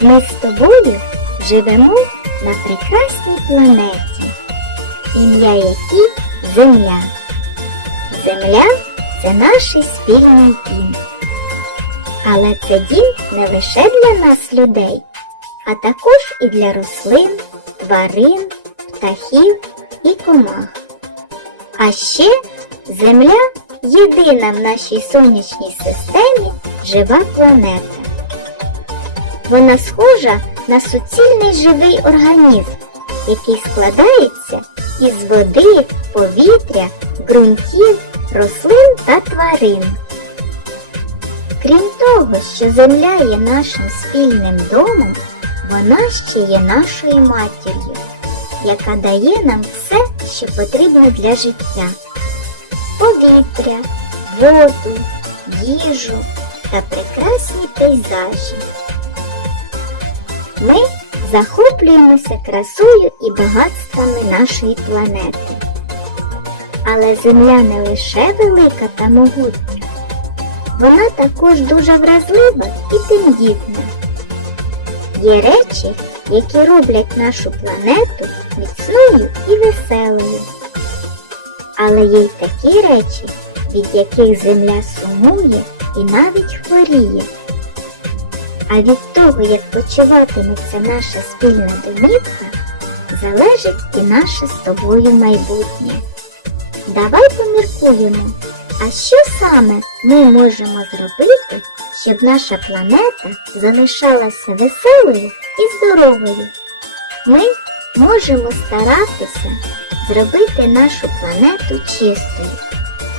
Ми з тобою живемо на прекрасній планеті, ім'я якій Земля. Земля це наш спільний дім. Але це дім не лише для нас, людей, а також і для рослин, тварин, птахів і комах. А ще Земля єдина в нашій сонячній системі жива планета. Вона схожа на суцільний живий організм, який складається із води, повітря, ґрунтів, рослин та тварин. Крім того, що земля є нашим спільним домом, вона ще є нашою матір'ю, яка дає нам все, що потрібно для життя: повітря, воду, їжу та прекрасні пейзажі. Ми захоплюємося красою і багатствами нашої планети. Але Земля не лише велика та могутня, вона також дуже вразлива і тендітна. Є речі, які роблять нашу планету міцною і веселою. Але є й такі речі, від яких земля сумує і навіть хворіє. А від того, як почуватиметься наша спільна домівка, залежить і наше з тобою майбутнє. Давай поміркуємо, а що саме ми можемо зробити, щоб наша планета залишалася веселою і здоровою? Ми можемо старатися зробити нашу планету чистою,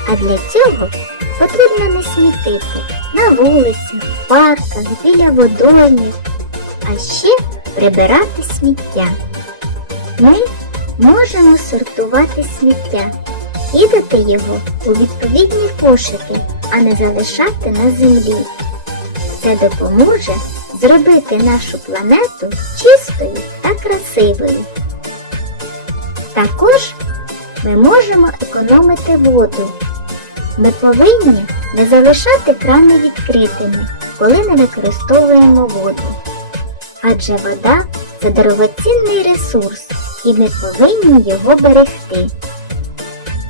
а для цього потрібно не смітити на вулицях, парках, біля водоймів, а ще прибирати сміття. Ми можемо сортувати сміття, кидати його у відповідні кошики, а не залишати на землі. Це допоможе зробити нашу планету чистою та красивою. Також ми можемо економити воду. Ми повинні не залишати крани відкритими, коли не використовуємо воду. Адже вода це дорогоцінний ресурс, і ми повинні його берегти.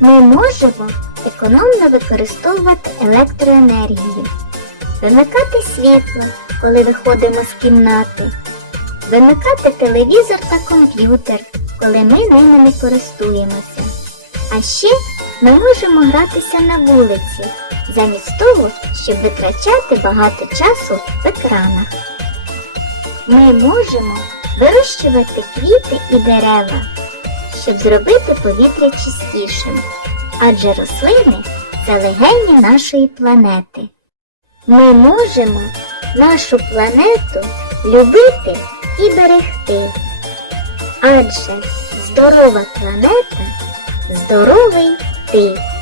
Ми можемо економно використовувати електроенергію, вимикати світло, коли виходимо з кімнати, вимикати телевізор та комп'ютер, коли ми ними не користуємося. А ще ми можемо гратися на вулиці, замість того, щоб витрачати багато часу в екранах. Ми можемо вирощувати квіти і дерева, щоб зробити повітря чистішим, адже рослини це легені нашої планети. Ми можемо нашу планету любити і берегти, адже здорова планета здоровий 对。